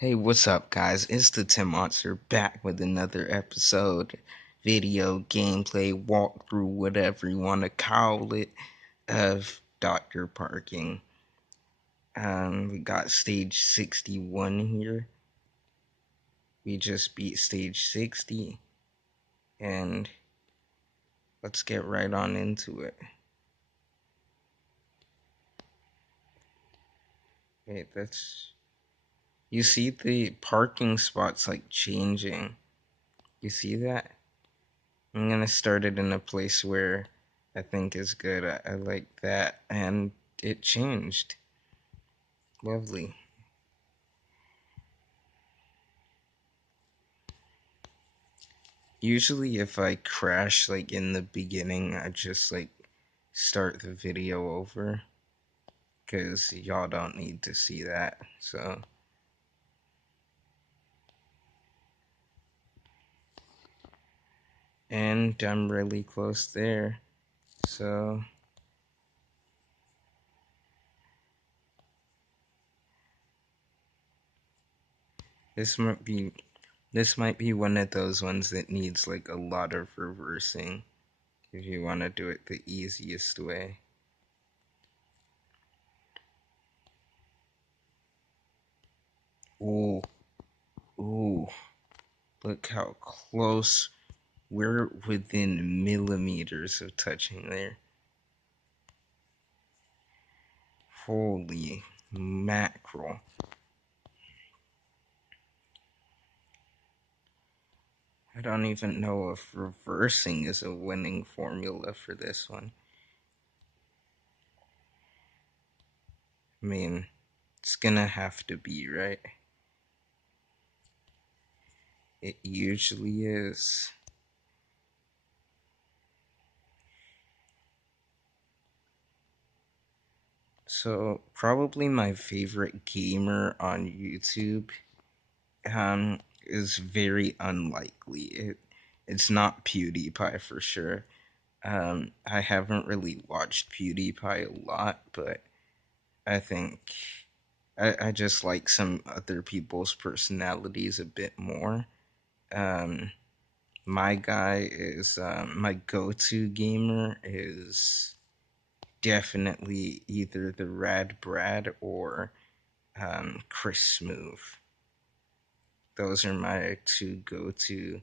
Hey, what's up, guys? It's the TiMonster back with another episode, video, gameplay, walkthrough, whatever you want to call it, of Dr. Parking. We got stage 61 here. We just beat stage 60, and let's get right on into it. Wait, you see the parking spots like changing. You see that? I'm gonna start it in a place where I think is good. I like that, and it changed. Lovely. Usually if I crash like in the beginning, I just like start the video over, because y'all don't need to see that. So and I'm really close there, so this might be one of those ones that needs like a lot of reversing if you want to do it the easiest way. Ooh, ooh, look how close we're, within millimeters of touching there. Holy mackerel. I don't even know if reversing is a winning formula for this one. I mean, it's gonna have to be, right? It usually is. So, probably my favorite gamer on YouTube is very unlikely. It's not PewDiePie for sure. I haven't really watched PewDiePie a lot, but I think I just like some other people's personalities a bit more. Um, my guy is my go-to gamer is definitely either the Rad Brad or Chris Smooth. Those are my two go-to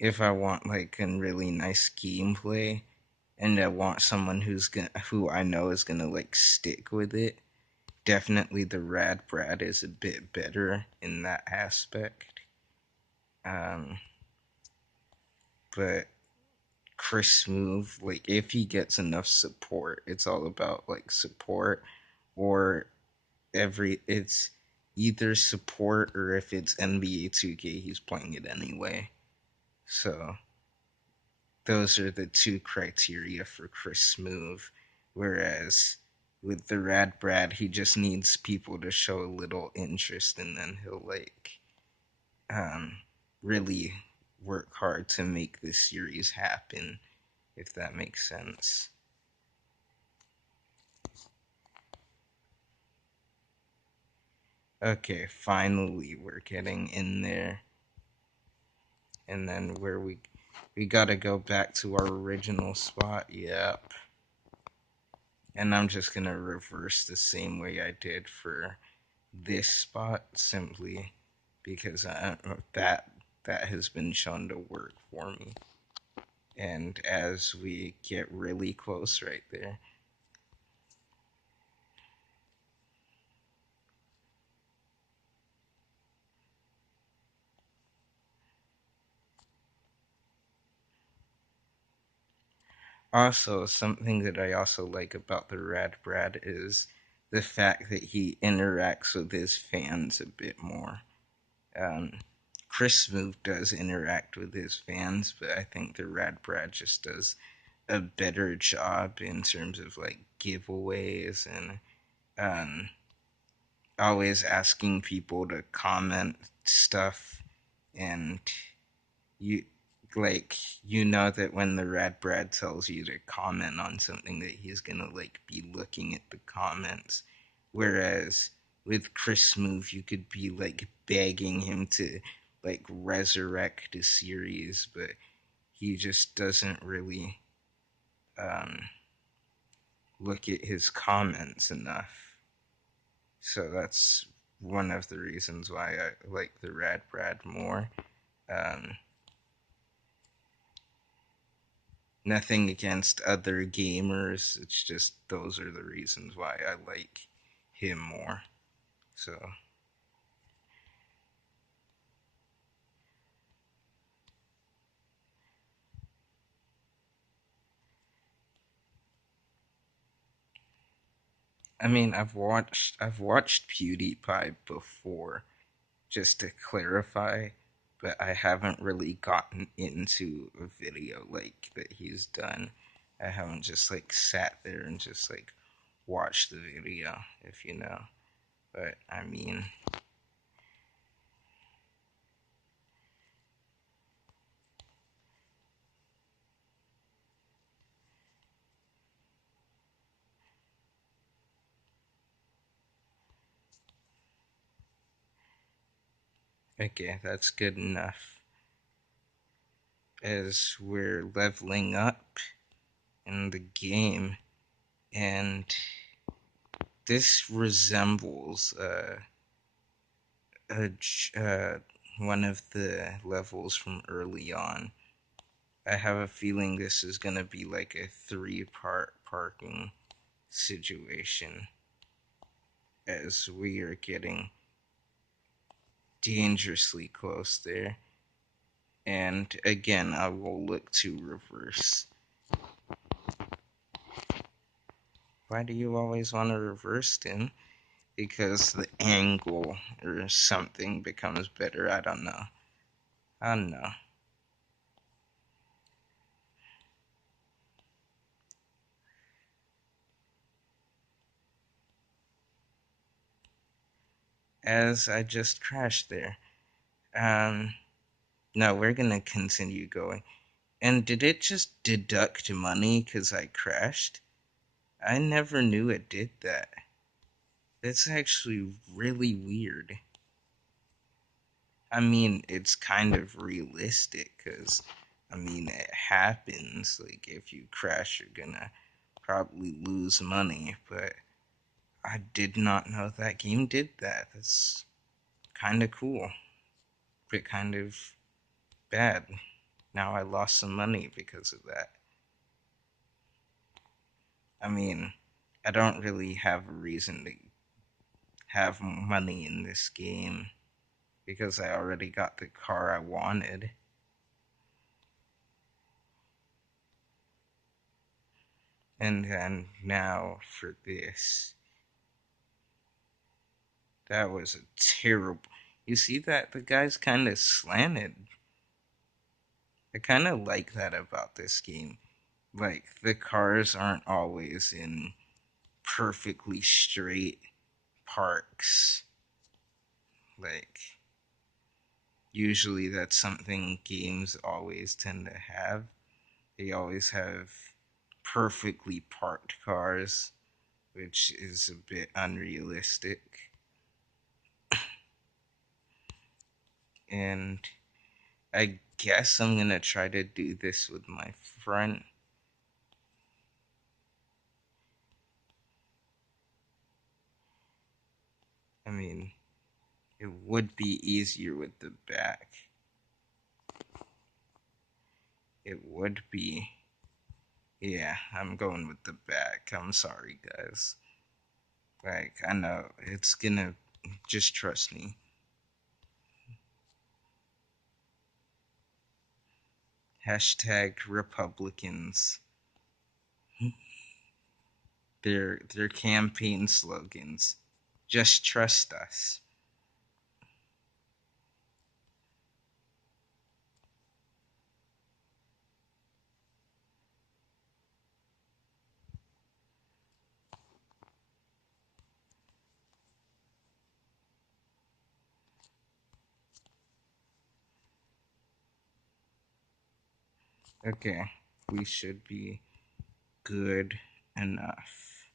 if I want like a really nice gameplay and I want someone who I know is gonna like stick with it. Definitely the Rad Brad is a bit better in that aspect. Um, but Chris Smooth, like if he gets enough support, it's all about like support, or it's either support, or if it's NBA 2K, he's playing it anyway. So those are the two criteria for Chris Smooth. Whereas with the Rad Brad, he just needs people to show a little interest, and then he'll like um, really work hard to make this series happen, if that makes sense. Okay, finally we're getting in there. And then we gotta go back to our original spot. Yep. And I'm just gonna reverse the same way I did for this spot, simply because that has been shown to work for me. And as we get really close right there, also, something that I also like about the Rad Brad is the fact that he interacts with his fans a bit more. Um, Chris Smoove does interact with his fans, but I think the Rad Brad just does a better job in terms of like giveaways and um, always asking people to comment stuff. And you like you know that when the Rad Brad tells you to comment on something that he's gonna like be looking at the comments, whereas with Chris Smoove you could be like begging him to like resurrect a series, but he just doesn't really um, look at his comments enough. So that's one of the reasons why I like the Rad Brad more. Um, Nothing against other gamers. It's just those are the reasons why I like him more. So, I mean, I've watched PewDiePie before just to clarify, but I haven't really gotten into a video like that he's done. I haven't just like sat there and just like watched the video, if you know. But I mean, okay, that's good enough. As we're leveling up in the game, and this resembles a, one of the levels from early on. I have a feeling this is gonna be like a three-part parking situation, as we are getting dangerously close there. And again, I will look to reverse. Why do you always want to reverse, Tim? Because the angle or something becomes better. I don't know. I don't know. As I just crashed there. Um, no, we're gonna continue going. And did it just deduct money because I crashed? I never knew it did that. That's actually really weird. I mean, it's kind of realistic because, I mean, it happens. Like, if you crash, you're gonna probably lose money, but I did not know that game did that. That's kind of cool, but kind of bad. Now I lost some money because of that. I mean, I don't really have a reason to have money in this game because I already got the car I wanted. And then now for this. That was a terrible. You see that? The guy's kind of slanted. I kind of like that about this game. Like, the cars aren't always in perfectly straight parks. Like, usually that's something games always tend to have. They always have perfectly parked cars, which is a bit unrealistic. And I guess I'm gonna try to do this with my front. I mean, it would be easier with the back. It would be. Yeah, I'm going with the back. I'm sorry, guys. Like, I know it's gonna. Just trust me. Hashtag Republicans. Their campaign slogans. Just trust us. Okay, we should be good enough.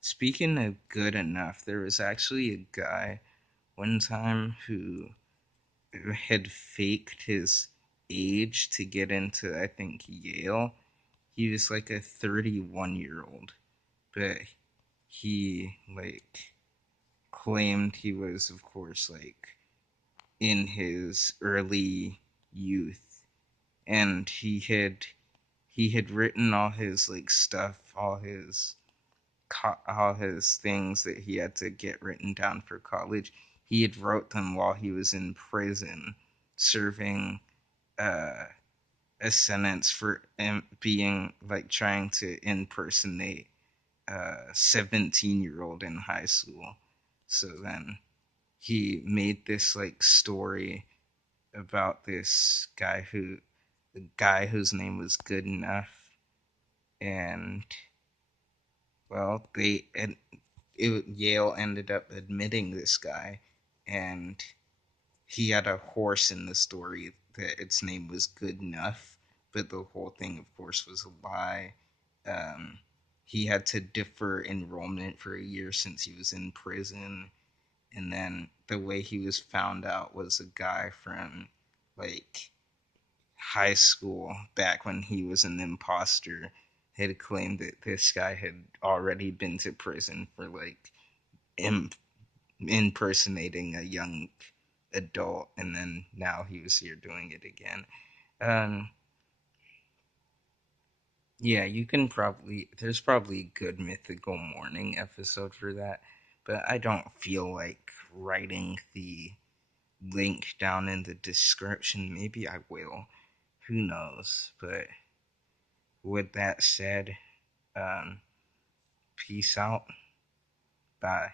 Speaking of good enough, there was actually a guy one time who had faked his age to get into, I think, Yale. He was like a 31-year old, but he like claimed he was, of course, like in his early youth, and he had written all his like stuff, all his things that he had to get written down for college. He had wrote them while he was in prison, serving uh, a sentence for being like trying to impersonate a 17-year-old in high school. So then he made this like story about this guy who the guy whose name was Good Enough, and well, Yale ended up admitting this guy, and he had a horse in the story that its name was Good Enough, but the whole thing, of course, was a lie. Um, he had to defer enrollment for a year since he was in prison, and then the way he was found out was a guy from like high school back when he was an imposter had claimed that this guy had already been to prison for like Im- impersonating a young adult, and then now he was here doing it again. Um, yeah, you can probably there's probably a good mythical morning episode for that, but I don't feel like writing the link down in the description. Maybe I will. Who knows? But with that said, um, peace out. Bye.